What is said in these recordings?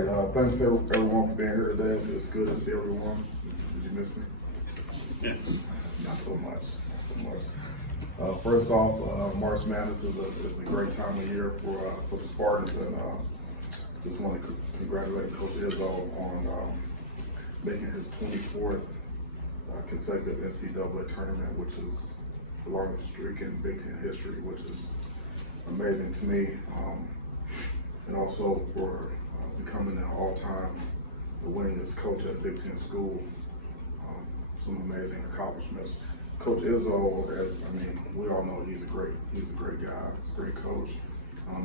right. Thanks everyone for being here today. It's good to see everyone. Did you miss me? Yeah. Not so much. Not so much. First off, March Madness is a great time of year for the Spartans, and just want to congratulate Coach Izzo on making his 24th consecutive NCAA tournament, which is the longest streak in Big Ten history, which is amazing to me, and also for becoming an all-time winningest coach at a Big Ten school. Some amazing accomplishments. Coach Izzo, we all know he's a great guy. He's a great coach.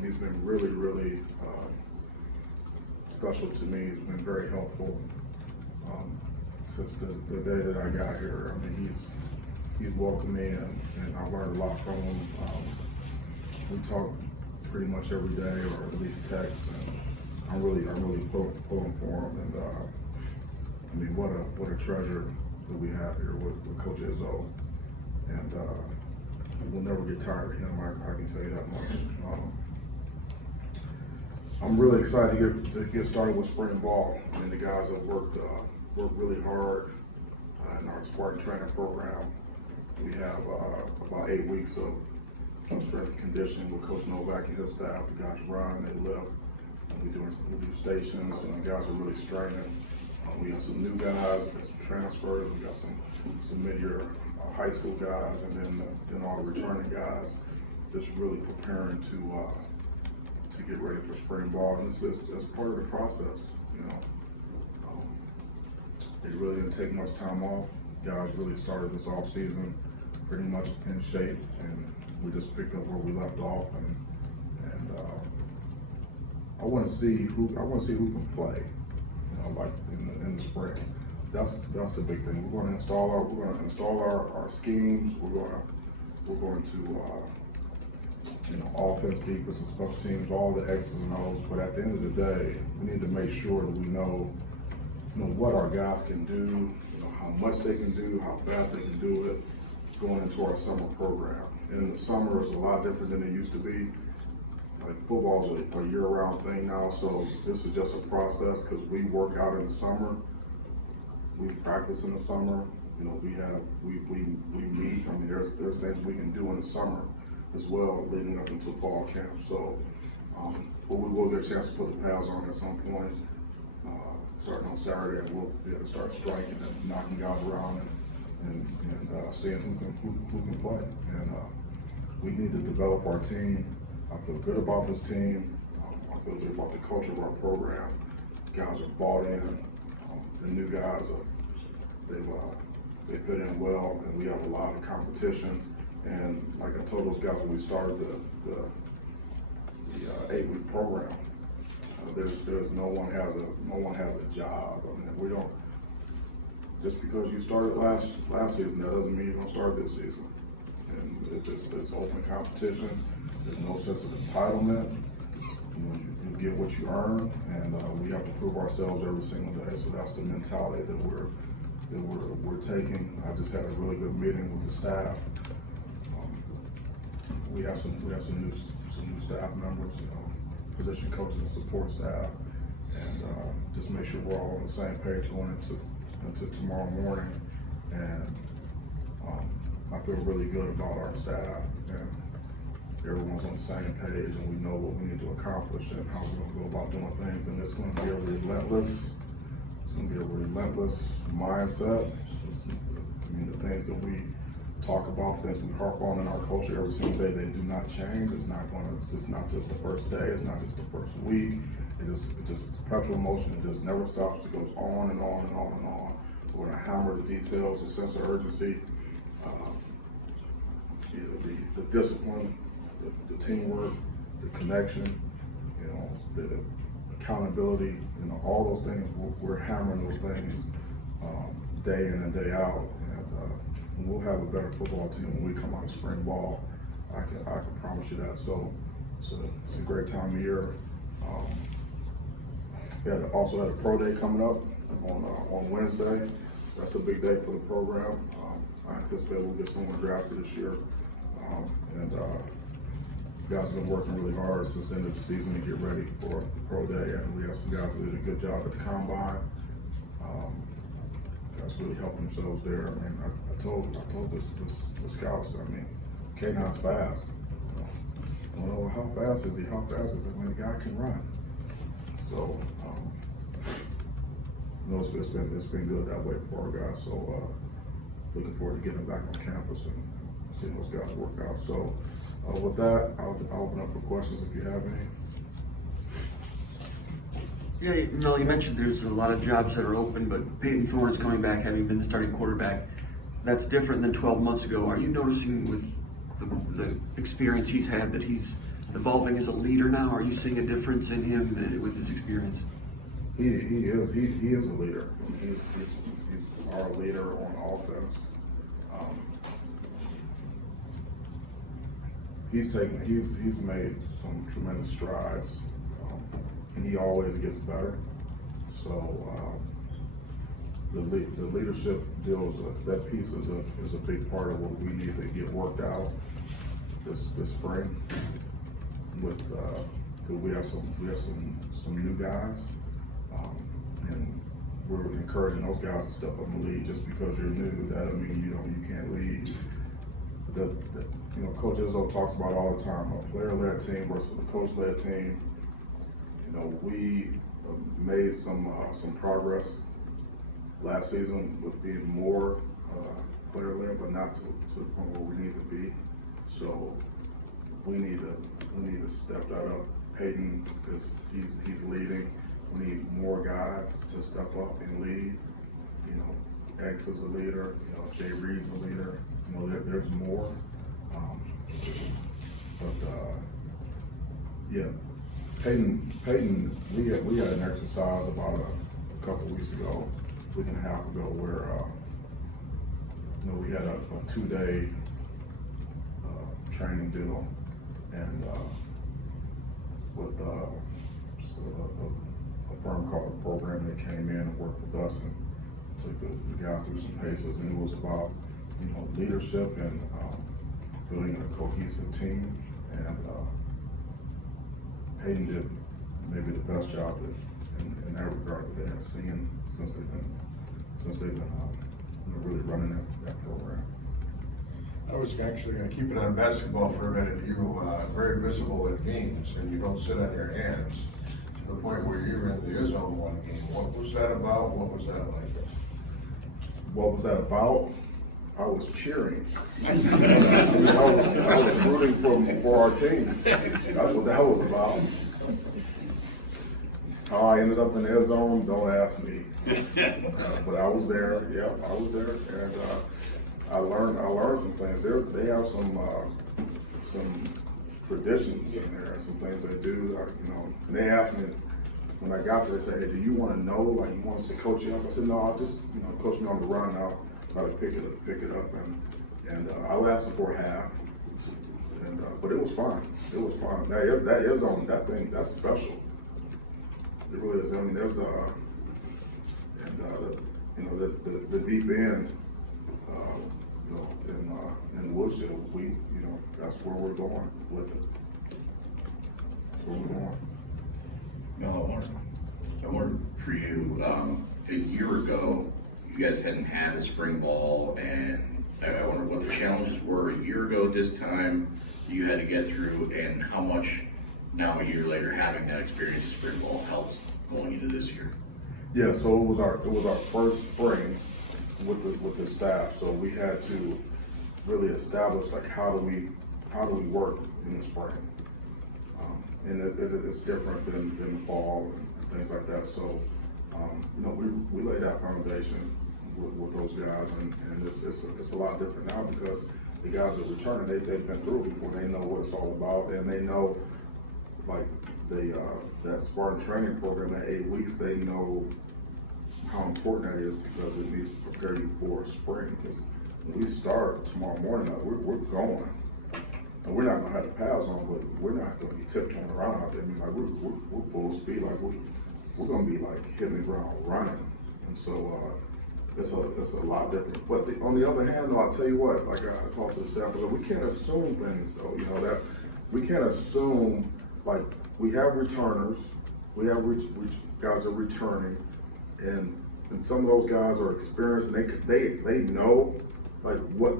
He's been really special to me. He's been very helpful since the day that I got here. He's welcomed me, and I learned a lot from him. We talk pretty much every day, or at least text, and I'm really pulling for him. And what a treasure that we have here with Coach Izzo, and we'll never get tired of him. I can tell you that much. I'm really excited to get started with spring ball. The guys have worked really hard in our Spartan training program. We have about 8 weeks of strength and conditioning with Coach Novak and his staff. The guys run, they lift, and we do stations, and the guys are really straining. We got some new guys, we got some transfers, we got some mid-year high school guys, and then all the returning guys, just really preparing to get ready for spring ball. And it's part of the process, you know. It really didn't take much time off. Guys really started this off season pretty much in shape, and we just picked up where we left off, and I want to see who can play, you know, like in the spring. That's the big thing. We're going to install our schemes. We're going to you know, offense, defense, and special teams, all the X's and O's. But at the end of the day, we need to make sure that we know what our guys can do, you know, how much they can do, how fast they can do it, going into our summer program. And the summer is a lot different than it used to be. Like, football's a year-round thing now, so this is just a process because we work out in the summer, we practice in the summer. You know, we meet. There's things we can do in the summer as well, leading up into fall camp. So, but we will get a chance to put the pads on at some point, starting on Saturday, and we'll be able to start striking and knocking guys around and seeing who can play. And we need to develop our team. I feel good about this team. I feel good about the culture of our program. Guys are bought in. The new guys they fit in well, and we have a lot of competition. And like I told those guys when we started the 8-week program, there's no one has a job. We don't. Just because you started last season, that doesn't mean you're gonna start this season. And it's open competition. There's no sense of entitlement. You get what you earn, and we have to prove ourselves every single day. So that's the mentality that we're taking. I just had a really good meeting with the staff. We have some new staff members, you know, position coaches and support staff, and just make sure we're all on the same page going into tomorrow morning. And I feel really good about our staff, and everyone's on the same page, and we know what we need to accomplish and how we're going to go about doing things. And it's going to be a relentless mindset. The things that we talk about, things we harp on in our culture every single day, they do not change. It's not just the first day. It's not just the first week. It's just perpetual motion. It just never stops. It goes on and on and on and on. We're going to hammer the details, the sense of urgency, the discipline, the teamwork, the connection, you know, the accountability, you know, all those things. We're hammering those things day in and day out, and we'll have a better football team when we come out of spring ball. I can promise you that. So it's a great time of year. We also had a pro day coming up on Wednesday. That's a big day for the program. I anticipate we'll get someone drafted this year, and guys have been working really hard since the end of the season to get ready for Pro Day, and we have some guys that did a good job at the combine. Guys really helping themselves there. I mean, I told the scouts, I mean, K9's fast. I don't know how fast is he? How fast is it when the guy can run? So, it's been good that way for our guys. So, looking forward to getting back on campus and seeing those guys work out. So, with that, I'll open up for questions if you have any. Yeah, Mel, you mentioned there's a lot of jobs that are open, but Peyton Thorne is coming back, having been the starting quarterback. That's different than 12 months ago. Are you noticing with the experience he's had that he's evolving as a leader now? Are you seeing a difference in him with his experience? He is a leader. I mean, he's our leader on offense. He's made some tremendous strides, and he always gets better. So the leadership deal that piece is a big part of what we need to get worked out this spring. With we have some new guys, and we're encouraging those guys to step up and lead. Just because you're new, that doesn't mean you can't lead. Coach Izzo talks about all the time, a player-led team versus a coach-led team. We made some progress last season with being more player-led, but not to the point where we need to be. So we need to step that up. Peyton he's leading. We need more guys to step up and lead. X is a leader. Jay Reed's a leader. There's more. Yeah, Peyton. We had an exercise about a couple weeks ago, week and a half ago, where we had a 2-day training deal, and with a firm called the Program, that came in and worked with us and took the guys through some paces, and it was about leadership and building a cohesive team. And Peyton did maybe the best job in that regard that they have seen since they've been really running that program. I was actually going to keep it on basketball for a minute. You very visible at games, and you don't sit on your hands to the point where you were in the zone one game. What was that about? What was that like? What was that about? I was cheering. I was rooting for our team. That's what that was about. How I ended up in their zone, don't ask me. But I was there. Yeah, I was there, and I learned some things. They have some traditions in there, some things they do. And they asked me when I got there. They said, "Hey, do you want to know? Like, you want us to coach you up?" I said, "No, I'll just coach me on the run. I'll try to pick it up." And I lasted for a half, and but it was fun. It was fun. That is on that thing. That's special. It really is. I mean, there's the deep end. In the woodshed, that's where we're going with it. That's where we're going. No, I wondered for you, a year ago, you guys hadn't had a spring ball, and I wonder what the challenges were a year ago this time you had to get through, and how much now a year later having that experience of spring ball helps going into this year. Yeah, so it was our first spring with the staff, so we had to really establish like how do we work in the spring, and it's different than the fall and things like that. So we laid that foundation with those guys, and it's a lot different now because the guys are returning. They've been through it before. They know what it's all about, and they know like that Spartan training program, that 8 weeks. They know how important that is because it needs to prepare you for spring. Because when we start tomorrow morning, we're going, and we're not gonna have the pads on, but we're not gonna be tiptoeing around out there. I mean, like we're full speed, like we're gonna be like hitting the ground running, and so it's a lot different. But on the other hand, though, I'll tell you what, like I talked to the staff, we can't assume things though. we can't assume, like, we have returners, we have guys are returning, and some of those guys are experienced, and they know, like, what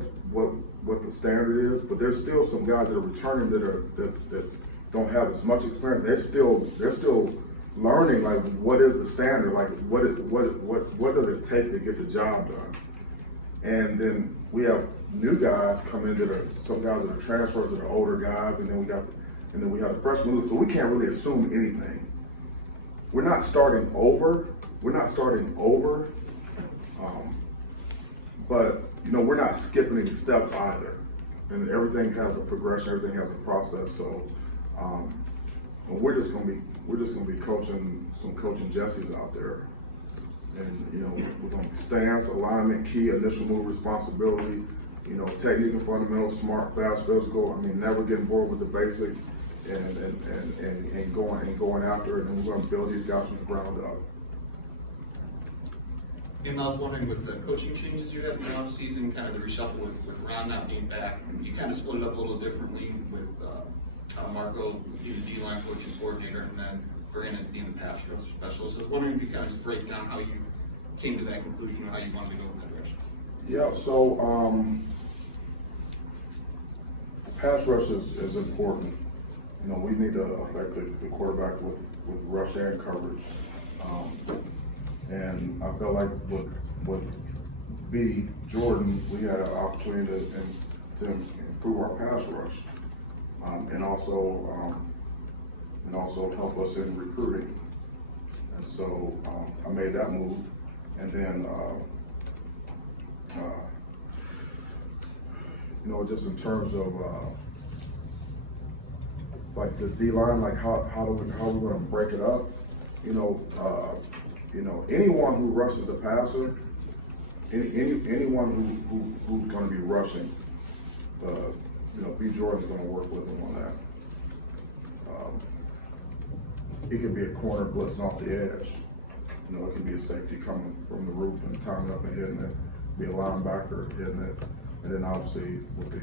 the standard is, but there's still some guys that are returning that don't have as much experience. They're still learning, like, what is the standard, like, what does it take to get the job done. And then we have new guys come in that are, some guys that are transfers that are older guys, and then we have the freshmen, so we can't really assume anything. We're not starting over, but we're not skipping any steps either. And everything has a progression, everything has a process. So we're just gonna be coaching some coaching Jessies out there. And we're gonna be stance, alignment, key, initial move, responsibility, technique and fundamental, smart, fast, physical. I mean, never getting bored with the basics and going after it. And we're gonna build these guys from the ground up. And I was wondering, with the coaching changes you had in the offseason, kind of the reshuffle with Ron not being back, you kind of split it up a little differently with Marco being the D-line coach and coordinator, and then Brandon being the pass rush specialist. I was wondering if you kind of just break down how you came to that conclusion or how you wanted to go in that direction. Yeah, so pass rush is important. We need to affect the quarterback with rush and coverage. And I felt like with B, Jordan, we had an opportunity to improve our pass rush, and also help us in recruiting. And so I made that move, and then just in terms of like the D line, like how are we going to break it up? Anyone who rushes the passer, anyone who's going to be rushing, B. Jordan's going to work with him on that. It could be a corner blitzing off the edge. It could be a safety coming from the roof and tying up and hitting it. Be a linebacker hitting it, and then obviously with the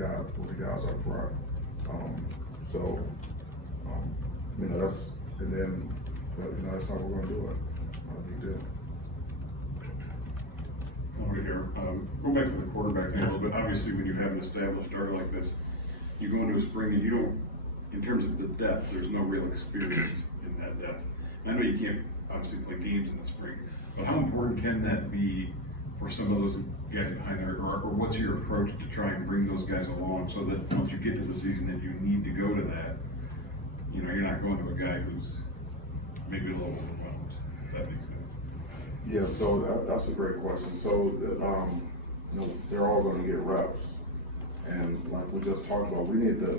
guys up front. That's, and then that's how we're going to do it. We did. Over here, go back to the quarterback thing a little bit. Obviously, when you have an established starter like this, you go into a spring and you don't, in terms of the depth, there's no real experience in that depth. And I know you can't obviously play games in the spring, but how important can that be for some of those guys behind there, or what's your approach to try and bring those guys along so that once you get to the season and you need to go to that, you're not going to a guy who's maybe a little overwhelmed, if that makes sense. Yeah, so that's a great question. So they're all going to get reps, and like we just talked about, we need the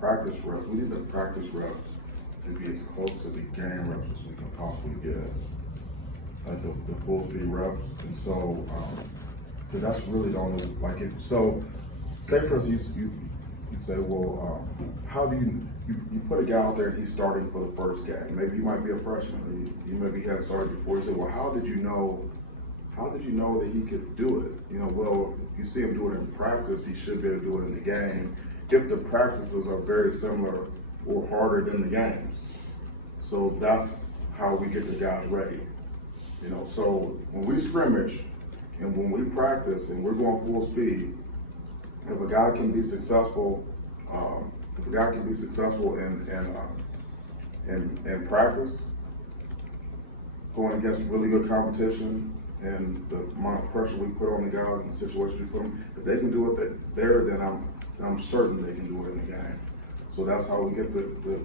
practice reps. We need the practice reps to be as close to the game reps as we can possibly get, like the full speed reps. And so, because that's really the only, like, if so, say for instance you say, well, how do you put a guy out there and he's starting for the first game? Maybe he might be a freshman. He maybe hadn't started before. You say, well, how did you know that he could do it? Well, if you see him do it in practice, he should be able to do it in the game, if the practices are very similar or harder than the games. So that's how we get the guys ready. So when we scrimmage and when we practice and we're going full speed, if a guy can be successful, in practice, going against really good competition, and the amount of pressure we put on the guys and the situation we put them, if they can do it there, then I'm certain they can do it in the game. So that's how we get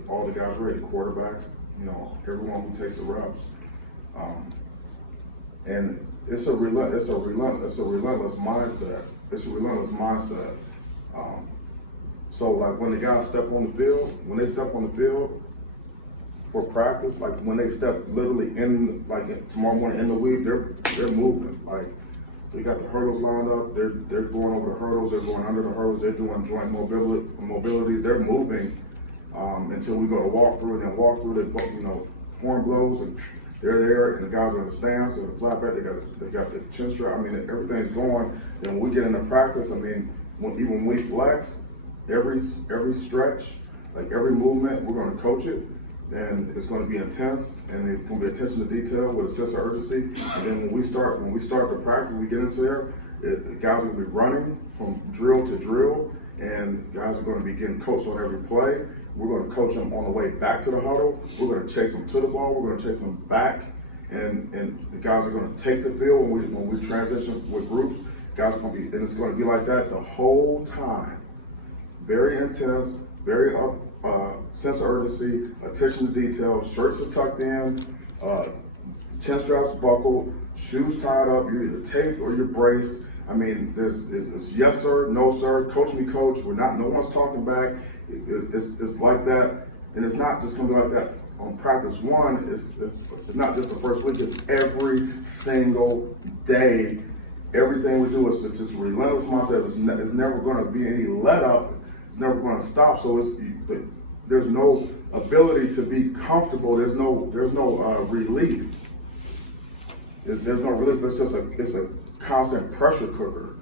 all the guys ready, quarterbacks, everyone who takes the reps. And it's a relentless mindset. It's a relentless mindset. So like when the guys step on the field, for practice, like when they step literally in, like tomorrow morning in the week, they're moving. Like they got the hurdles lined up, they're going over the hurdles, they're going under the hurdles, they're doing joint mobilities, they're moving until we go to walkthrough, and then walkthrough, they horn blows and they're there, and the guys are in the stance and the flat back, they got the chin strap. I mean, everything's going. Then when we get into practice, I mean, when we flex, every stretch, like every movement, we're gonna coach it, and it's gonna be intense, and it's gonna be attention to detail with a sense of urgency. And then when we start the practice, we get into there, the guys are gonna be running from drill to drill, and guys are gonna be getting coached on every play. We're gonna coach them on the way back to the huddle. We're gonna chase them to the ball. We're gonna chase them back, and the guys are gonna take the field when we transition with groups. Guys are gonna be, and it's gonna be like that the whole time. Very intense, very sense of urgency, attention to detail. Shirts are tucked in, chin straps buckled, shoes tied up. You're either taped or you're braced. I mean, it's yes sir, no sir, coach me coach. No one's talking back. It's like that, and it's not just gonna be like that on practice one. It's not just the first week. It's every single day. Everything we do is just relentless mindset. It's never gonna be any let up. It's never gonna stop. So there's no ability to be comfortable. There's no relief. There's no relief. It's a constant pressure cooker,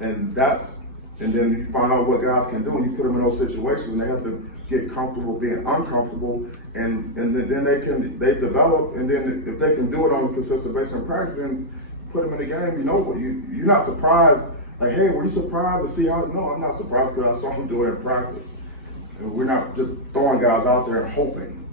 and then you find out what guys can do, and you put them in those situations, and they have to get comfortable being uncomfortable, and then they develop, and then if they can do it on a consistent basis in practice, then put them in the game. You know, you're not surprised. Like, hey, were you surprised to see how? No, I'm not surprised because I saw them do it in practice. And we're not just throwing guys out there and hoping.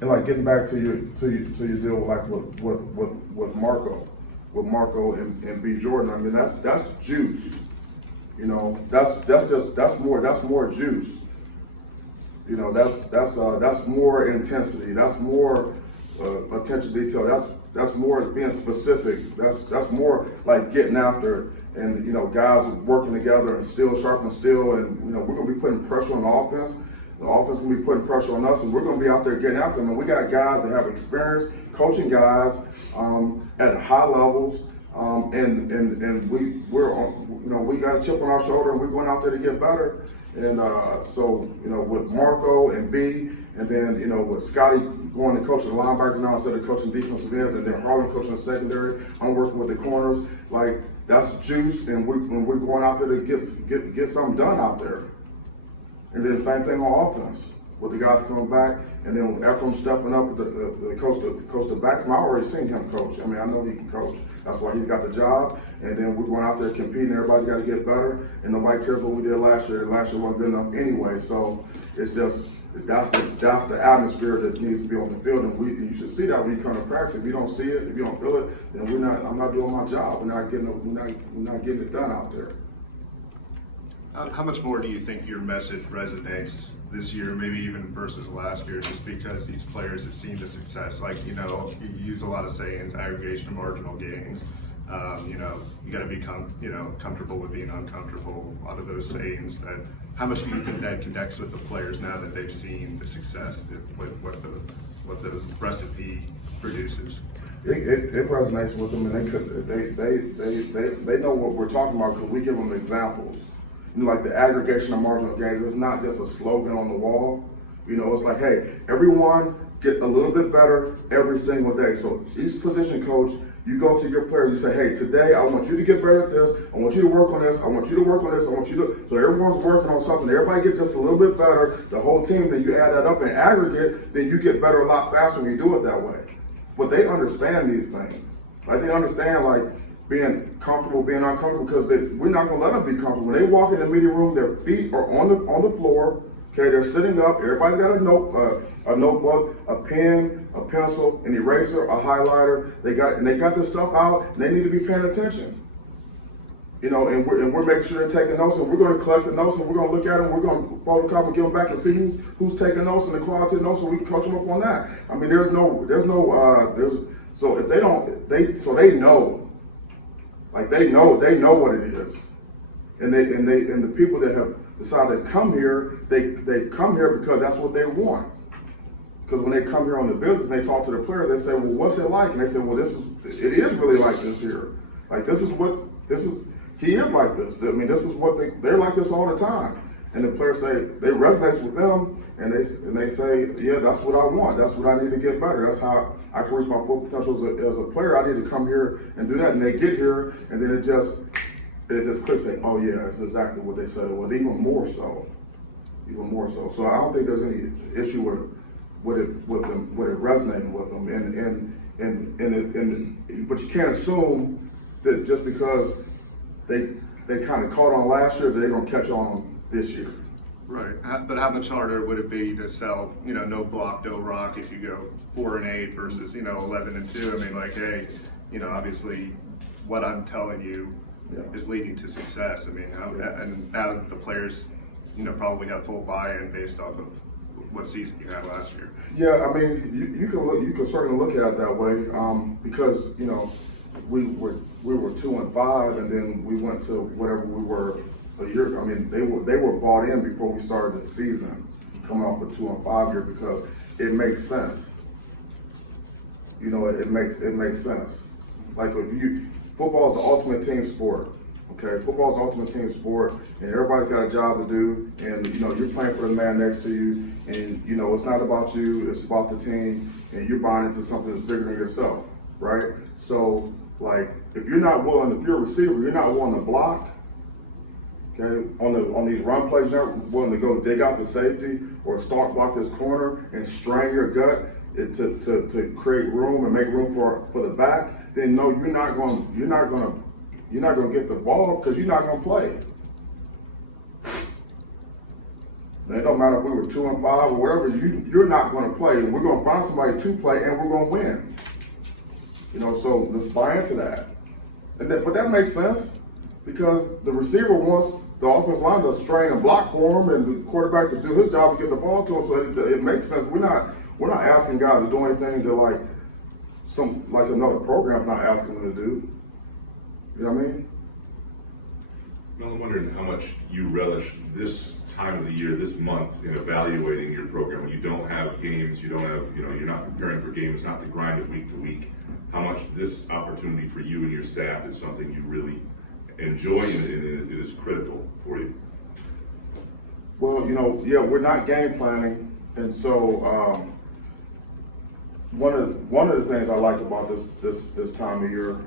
And like getting back to your deal like with Marco and B Jordan. I mean that's juice. You know, that's more juice. You know, that's more intensity. That's more attention to detail. That's more being specific. That's more like getting after, and you know, guys working together and steel sharpen steel, and you know, we're gonna be putting pressure on the offense. The offense will be putting pressure on us, and we're going to be out there getting after them. And we got guys that have experience coaching guys at high levels, and we're on, you know, we got a chip on our shoulder, and we're going out there to get better. And so you know, with Marco and B, and then you know with Scotty going to coaching the linebackers now instead of coaching defensive ends, and then Harlan coaching the secondary. I'm working with the corners. Like that's juice, and we're going out there to get something done out there. And then same thing on offense with the guys coming back, and then Ephraim stepping up with the coach the backs. I already seen him coach. I mean, I know he can coach. That's why he's got the job. And then we're going out there competing. Everybody's got to get better, and nobody cares what we did last year. Last year wasn't good enough anyway. So it's just that's the atmosphere that needs to be on the field, and you should see that when you come to practice. If you don't see it, if you don't feel it, then I'm not doing my job. We're not getting it done out there. How much more do you think your message resonates this year, maybe even versus last year, just because these players have seen the success? Like, you know, you use a lot of sayings, aggregation of marginal gains. You know, you got to become, you know, comfortable with being uncomfortable. A lot of those sayings. How much do you think that connects with the players now that they've seen the success, what the recipe produces? It resonates with them, and they know what we're talking about because we give them examples. You know, like the aggregation of marginal gains, it's not just a slogan on the wall. You know, it's like, hey, everyone get a little bit better every single day. So each position coach, you go to your player, you say, hey, today I want you to get better at this. I want you to work on this. I want you to work on this. I want you to, so everyone's working on something. Everybody gets just a little bit better, the whole team. Then you add that up in aggregate, then you get better a lot faster when you do it that way. But they understand these things. Like they understand like being comfortable, being uncomfortable, because we're not gonna let them be comfortable. When they walk in the meeting room, their feet are on the floor. Okay, they're sitting up. Everybody's got a notebook, a pen, a pencil, an eraser, a highlighter. They got their stuff out, and they need to be paying attention. You know, and we're making sure they're taking notes, and we're going to collect the notes, and we're going to look at them. We're going to photocopy and give them back and see who's taking notes and the quality of notes, so we can coach them up on that. I mean, so if they don't, they know. Like they know what it is, and the people that have decided to come here, they come here because that's what they want. Because when they come here on the business, and they talk to the players, they say, well, what's it like? And they say, well, it is really like this here. Like he is like this. I mean, this is what they're like this all the time. And the players say they resonate with them, and they say, yeah, that's what I want. That's what I need to get better. That's how I can reach my full potential as a player. I need to come here and do that. And they get here, and then it just clicks, say, oh yeah, that's exactly what they said it was, even more so. So I don't think there's any issue with it resonating with them, but you can't assume that just because they kind of caught on last year, that they're gonna catch on this year. Right, but how much harder would it be to sell, no block, no rock if you go 4-8 versus, 11-2? I mean, like, hey, obviously what I'm telling you is leading to success. I mean, and now that the players, probably have full buy-in based off of what season you had last year. Yeah, I mean, you can certainly look at it that way, because, we were 2-5, and then we went to whatever we were a year. I mean, they were bought in before we started the season, coming off a 2-5 year, because it makes sense. It makes sense. Like football is the ultimate team sport. Okay, football is the ultimate team sport, and everybody's got a job to do. And you're playing for the man next to you, and it's not about you; it's about the team, and you're buying into something that's bigger than yourself, right? So, like, if you're a receiver, you're not willing to block. Okay, on these run plays, you're not willing to go dig out the safety or start block this corner and strain your gut to create room and make room for the back. Then no, you're not going to get the ball because you're not going to play. And it don't matter if we were 2-5 or whatever. You're not going to play, and we're going to find somebody to play, and we're going to win. So let's buy into that. But that makes sense because the receiver wants the offensive line to strain and block for him, and the quarterback to do his job to get the ball to him. So it makes sense. We're not asking guys to do anything that like another program's not asking them to do. You know what I mean? Mel, I'm wondering how much you relish this time of the year, this month, in evaluating your program. When you don't have games, you don't have, you're not preparing for games, not the grind of week to week. How much this opportunity for you and your staff is something you really enjoy and it is critical for you? Well, we're not game planning, and so one of the things I like about this time of year.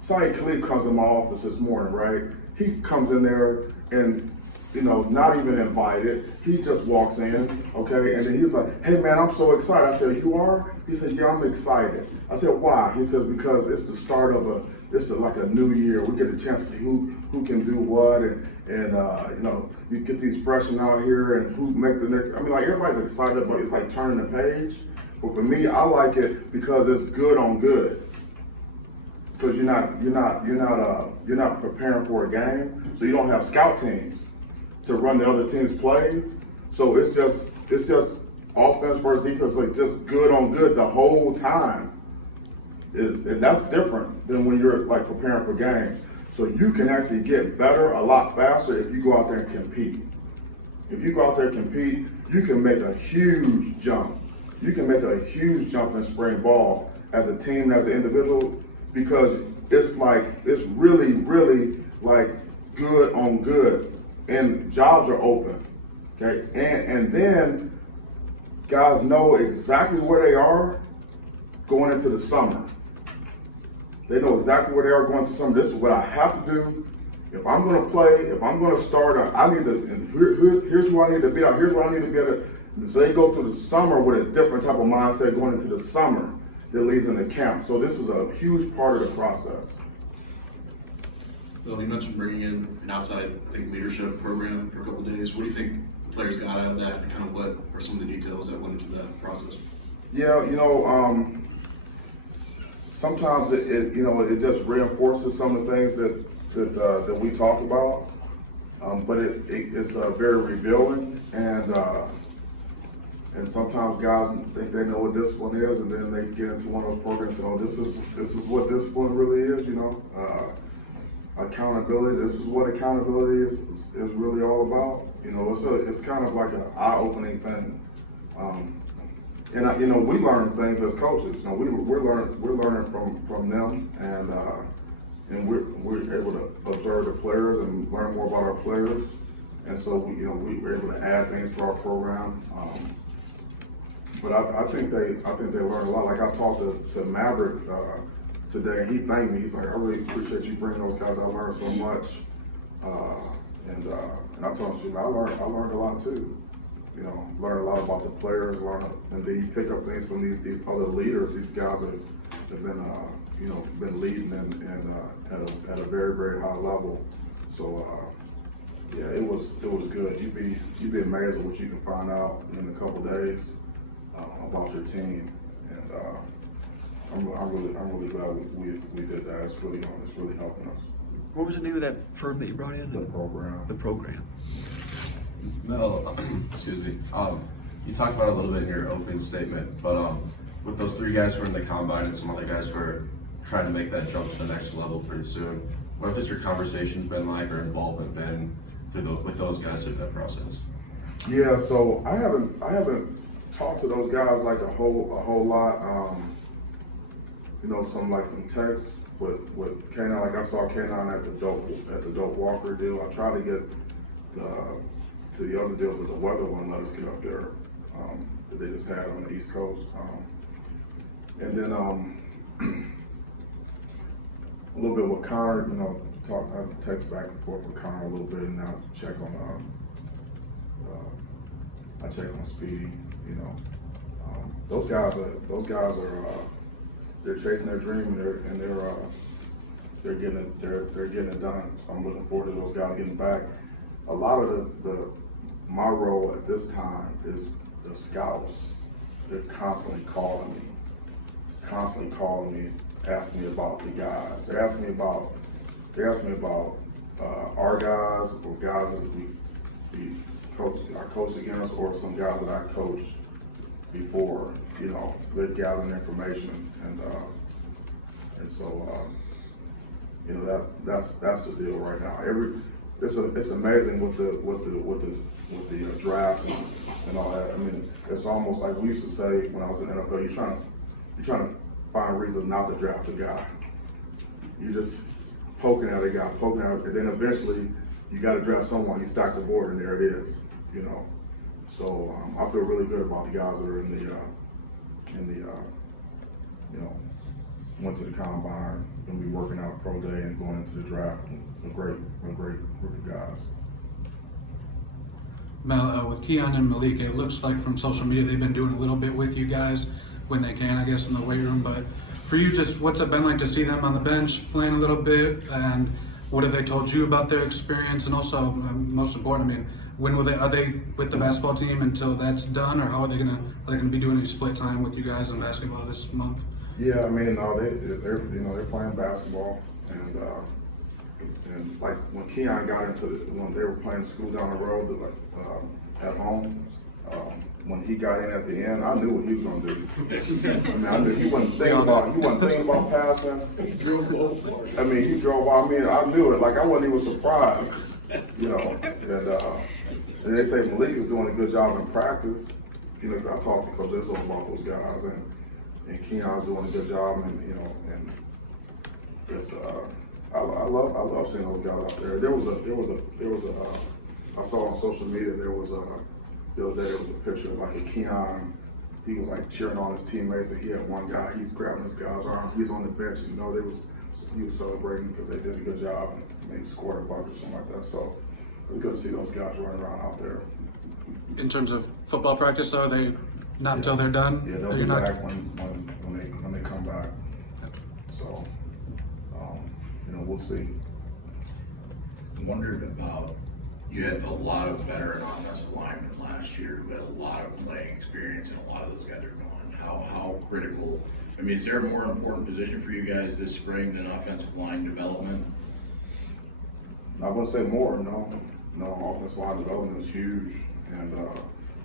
Saeed Khalid comes in my office this morning, right? He comes in there and, not even invited. He just walks in, okay? And then he's like, hey man, I'm so excited. I said, you are? He said, yeah, I'm excited. I said, why? He says, because it's the start of like a new year. We get a chance to see who can do what, and you get these freshmen out here and who make the next. I mean, like, everybody's excited, but it's like turning the page. But for me, I like it because it's good on good. Because you're not preparing for a game, so you don't have scout teams to run the other team's plays. So it's just offense versus defense, like just good on good the whole time, and that's different than when you're like preparing for games. So you can actually get better a lot faster if you go out there and compete. If you go out there and compete, you can make a huge jump. You can make a huge jump in spring ball as a team and as an individual. Because it's really, really like good on good, and jobs are open, okay? And then guys know exactly where they are going into the summer. They know exactly where they are going to summer. This is what I have to do. If I'm going to play, if I'm going to start, I need to, and here's who I need to be. Here's what I need to be at. So they go through the summer with a different type of mindset going into the summer that leads into camp. So this is a huge part of the process. Well, you mentioned bringing in an outside, leadership program for a couple of days. What do you think the players got out of that, and kind of what are some of the details that went into that process? Yeah, sometimes it just reinforces some of the things that we talk about, but it's very revealing, and sometimes guys think they know what discipline is, and then they get into one of those programs and say, oh, this is what discipline really is, accountability. This is what accountability is really all about. It's kind of like an eye-opening thing. And we learn things as coaches. We're learning from them, and we're able to observe the players and learn more about our players. And so we're able to add things to our program. But I think they learn a lot. Like I talked to Maverick today, and he thanked me. He's like, I really appreciate you bringing those guys. I learned so much. And I told him, shoot, I learned a lot too. You know, learn a lot about the players, and then you pick up things from these other leaders. These guys have been, been leading and at a very, very high level. So, yeah, it was good. You'd be amazed at what you can find out in a couple days about your team. And I'm really glad we did that. It's really helping us. What was the name of that firm that you brought in? The program. The program. Mel, excuse me. You talked about it a little bit in your opening statement, but with those 3 guys who are in the combine and some other guys who are trying to make that jump to the next level pretty soon, what has your conversations been like or involvement been with those guys through that process? Yeah, so I haven't talked to those guys like a whole lot. Some texts with K9. Like I saw K9 at the Dope Walker deal. I tried to get to the other deal, but the weather wouldn't let us get up there that they just had on the East Coast. And then a little bit with Connor, I text back and forth with Connor a little bit, and I check on Speedy. Those guys are they're chasing their dream, and they're getting it done. So I'm looking forward to those guys getting back. A lot of my role at this time is the scouts. They're constantly calling me, asking me about the guys. They ask me about our guys or guys that I coached against, or some guys that I coached before. They're gathering information, and so that's the deal right now. It's amazing with the draft and all that. I mean, it's almost like we used to say when I was in the NFL. You're trying to find reasons not to draft a guy. You're just poking at a guy, and then eventually you got to draft someone. You stack the board, and there it is. So I feel really good about the guys that are went to the combine, gonna be working out pro day and going into the draft. A great group of guys. Mel, with Keon and Malik, it looks like from social media they've been doing a little bit with you guys when they can, I guess, in the weight room. But for you, just what's it been like to see them on the bench playing a little bit, and what have they told you about their experience? And also, most important, I mean, when are they with the basketball team until that's done, or how are they gonna be doing any split time with you guys in basketball this month? Yeah, I mean, they're playing basketball, and like when Keon got when they were playing school down the road, at home, when he got in at the end, I knew what he was gonna do. I mean, I knew he wasn't thinking about passing. I mean, he drove. I mean, I knew it. Like I wasn't even surprised, And they say Malik is doing a good job in practice. I talked to Coach Izzo about those guys, and Keon's doing a good job, and it's I love seeing those guys out there. There was a I saw on social media the other day there was a picture of like a Keon. He was like cheering on his teammates, and he had one guy. He's grabbing this guy's arm. He's on the bench. He was celebrating because they did a good job and maybe scored a bucket or something like that. So it was good to see those guys running around out there. In terms of football practice, are they not until they're done? Yeah, they'll be back when they come back. So, we'll see. Wondered about, you had a lot of veteran offensive linemen last year who had a lot of playing experience, and a lot of those guys are gone. How critical, I mean, is there a more important position for you guys this spring than offensive line development? I wouldn't say more, no. Offensive line development is huge, and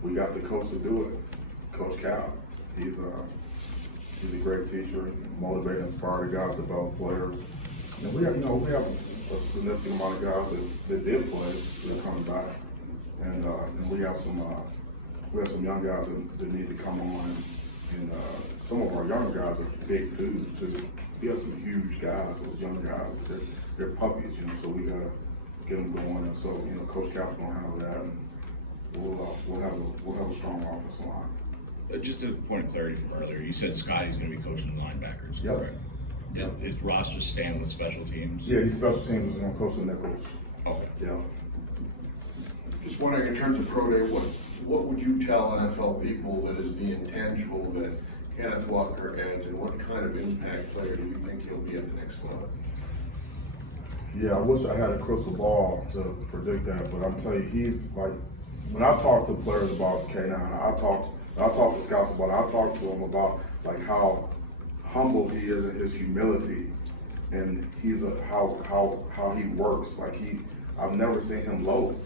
we got the coach to do it, Coach Cap. He's a great teacher, motivate and inspire the guys, develop players. And we have a significant amount of guys that did play that are coming back, and we have some young guys that need to come on, and some of our younger guys are big dudes too. We have some huge guys, those young guys. They're puppies, so we gotta get them going. And so, Coach Cap's gonna handle that, and we'll have a strong offensive line. Just a point of clarity from earlier, you said Scotty's going to be coaching the linebackers, Yep. correct? Is Ross just staying with special teams? Yeah, he's special teams is gonna coach the Nichols. Okay. Yeah. Just wondering, in terms of pro day, what would you tell NFL people that is the intangible that Kenneth Walker adds, and what kind of impact player do you think he'll be at the next level? Yeah, I wish I had a crystal ball to predict that, but I'm telling you, he's like, when I talk to players about K9, I talk to scouts about it, I talk to them about like how humble he is in his humility, and how he works. Like I've never seen him load.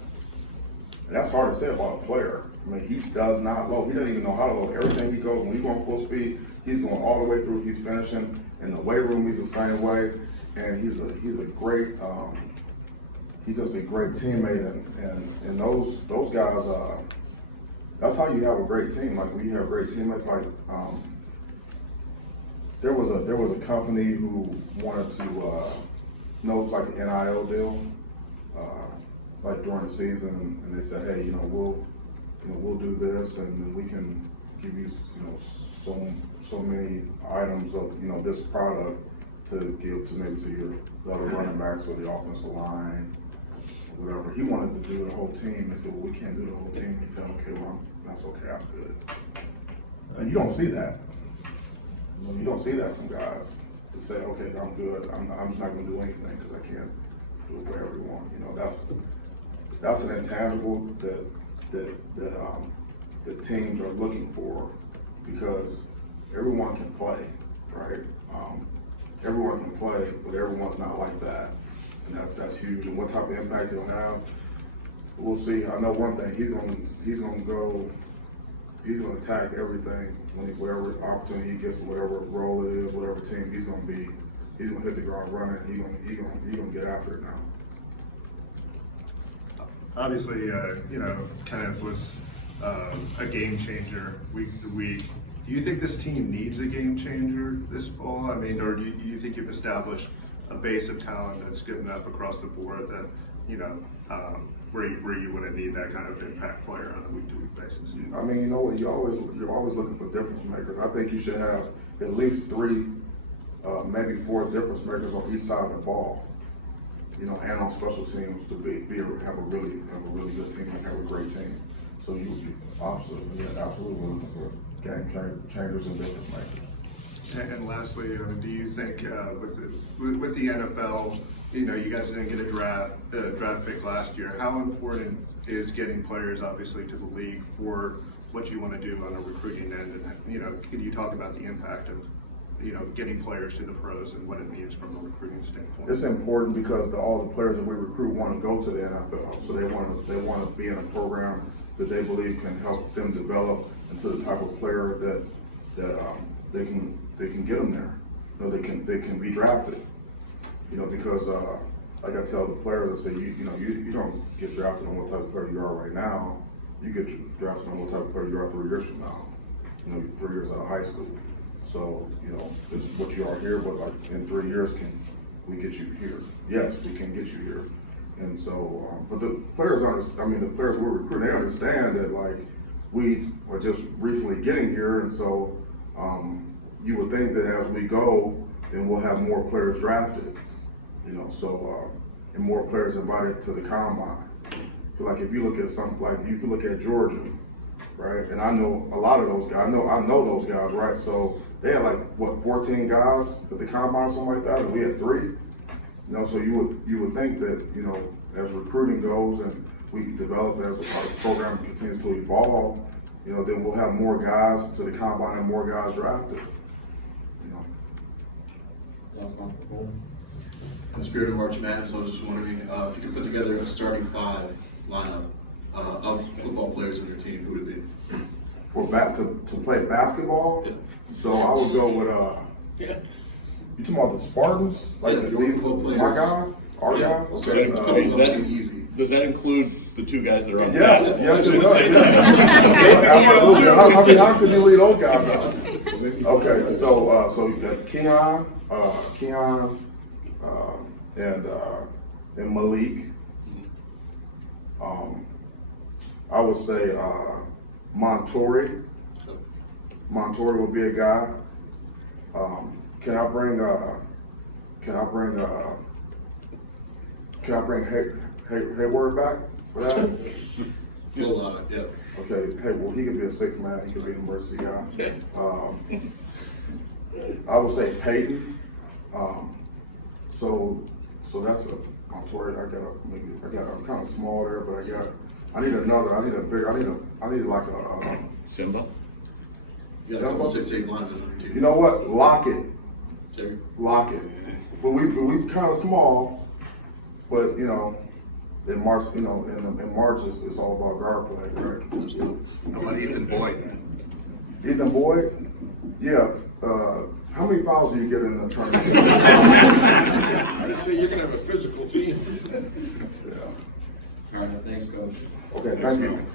And that's hard to say about a player. I mean, he does not load. He doesn't even know how to load. Everything he goes, when he's going full speed, he's going all the way through. He's finishing. In the weight room, he's the same way. And he's a great, he's just a great teammate. And those guys, that's how you have a great team. Like when you have great teammates, like there was a company who wanted to, it's like an NIL deal. Like during the season, and they said, hey, we'll do this, and then we can give you, so many items of, this product to give to maybe to your other running backs or the offensive line, or whatever. He wanted to do the whole team. They said, well, we can't do the whole team. He said, okay, well, that's okay, I'm good. And you don't see that. You don't see that from guys to say, okay, I'm good. I'm just not going to do anything because I can't do it for everyone. That's an intangible that teams are looking for, because everyone can play, right? Everyone can play, but everyone's not like that, and that's huge. And what type of impact he'll have, we'll see. I know one thing: he's gonna attack everything whatever opportunity he gets, whatever role it is, whatever team he's gonna hit the ground running. He's gonna get after it now. Obviously, Kenneth was a game changer week to week. Do you think this team needs a game changer this fall? I mean, or do you think you've established a base of talent that's good enough across the board that, where you wouldn't need that kind of impact player on a week-to-week basis? I mean, you know what? You're always looking for difference makers. I think you should have at least 3, maybe 4 difference makers on each side of the ball. And on special teams to have a really good team and have a great team. So you would be absolutely looking for game changers and difference makers. And lastly, do you think with the NFL, you guys didn't get a draft pick last year. How important is getting players, obviously, to the league for what you want to do on a recruiting end? And can you talk about the impact of getting players to the pros and what it means from a recruiting standpoint? It's important because all the players that we recruit want to go to the NFL, so they want to be in a program that they believe can help them develop into the type of player that they can get them there. They can be drafted. Because like I tell the players, I say you don't get drafted on what type of player you are right now. You get drafted on what type of player you are 3 years from now. 3 years out of high school. So, this is what you are here, but like in 3 years, can we get you here? Yes, we can get you here. And so, but the players the players we're recruiting, they understand that like we are just recently getting here. And so, you would think that as we go, then we'll have more players drafted, and more players invited to the combine. So like if you look at Georgia, right? And I know a lot of those guys. I know those guys, right? So they had 14 guys at the combine or something like that, and we had 3. So you would think that as recruiting goes and we develop as the program continues to evolve, then we'll have more guys to the combine and more guys drafted. In the spirit of March Madness, I was just wondering if you could put together a starting 5 lineup of football players in your team, who would it be? To play basketball, Yeah. So I would go with you talking about the Spartans, like Yeah, your football players. my guys, our Yeah. guys. So Okay. Does that include the 2 guys that are on the Yes, basketball? yes, it does. Yeah. Absolutely. How can you leave those guys out? Okay, so you got Keon, and Malik. I would say Montori. Montori will be a guy. Can I bring can I bring Hayward back for that? Well, yeah. Okay, hey, well, he could be a 6 man, he could be an emergency guy. I would say Peyton. So that's I'm worried. I'm kind of small there, but I need like a Simba? You got a couple 6'8" linemen on your team. you know what? Lock it. Terry? But we kind of small, but in March, in March it's all about guard play, right? How about Ethan Boyd? Ethan Boyd, yeah. How many fouls do you get in the tournament? I say you're gonna have a physical team. Yeah. All right, thanks, coach. Okay, thank you.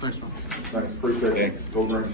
Thanks, man. Thanks, appreciate it. Thanks. Go Green.